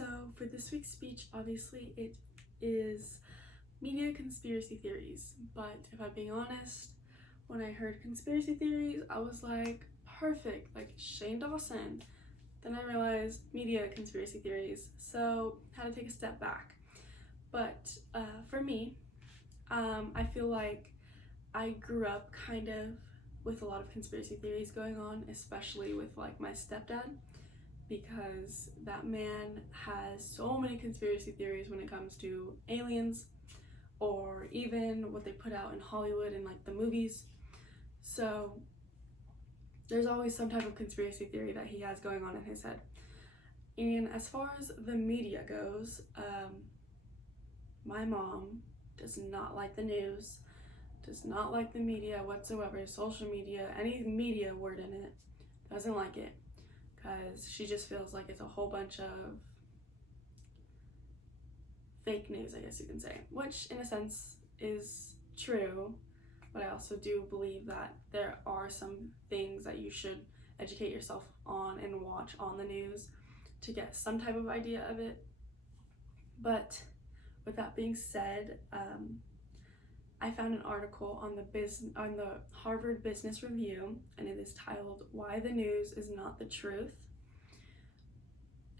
So for this week's speech, obviously it is media conspiracy theories, but if I'm being honest, when I heard conspiracy theories, I was like, perfect, like Shane Dawson. Then I realized media conspiracy theories, so had to take a step back. But for me, I feel like I grew up kind of with a lot of conspiracy theories going on, especially with like my stepdad, because that man has so many conspiracy theories when it comes to aliens or even what they put out in Hollywood and like the movies. So there's always some type of conspiracy theory that he has going on in his head. And as far as the media goes, my mom does not like the news, does not like the media whatsoever, social media, any media word in it, doesn't like it, because she just feels like it's a whole bunch of fake news, I guess you can say, which in a sense is true, but I also do believe that there are some things that you should educate yourself on and watch on the news to get some type of idea of it. But with that being said, I found an article on the Harvard Business Review, and it is titled "Why the News is Not the Truth."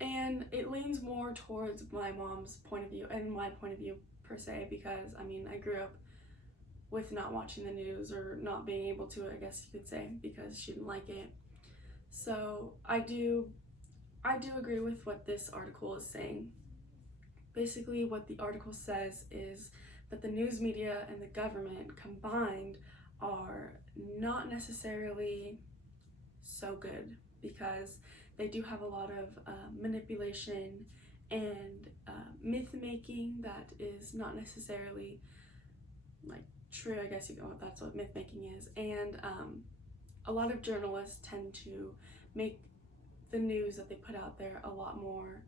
And it leans more towards my mom's point of view and my point of view per se, because I mean I grew up with not watching the news or not being able to, I guess you could say, because she didn't like it. So I do agree with what this article is saying. Basically what the article says is that the news media and the government combined are not necessarily so good, because they do have a lot of manipulation and myth making that is not necessarily like true, I guess that's what myth making is. And a lot of journalists tend to make the news that they put out there a lot more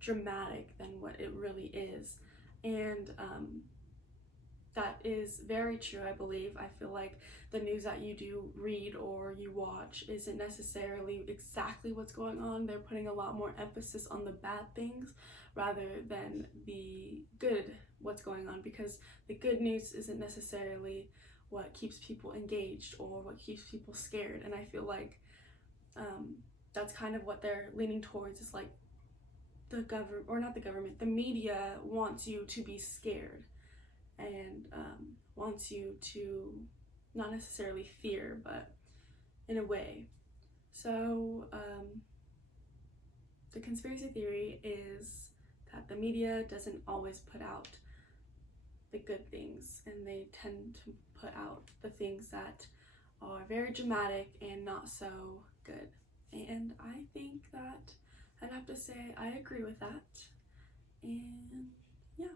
dramatic than what it really is. And that is very true, I believe. I feel like the news that you do read or you watch isn't necessarily exactly what's going on. They're putting a lot more emphasis on the bad things rather than the good, what's going on, because the good news isn't necessarily what keeps people engaged or what keeps people scared. And I feel like that's kind of what they're leaning towards, is like the government, or not the government, the media wants you to be scared and wants you to not necessarily fear, but in a way. So the conspiracy theory is that the media doesn't always put out the good things, and they tend to put out the things that are very dramatic and not so good. And I think that I'd have to say I agree with that. And yeah.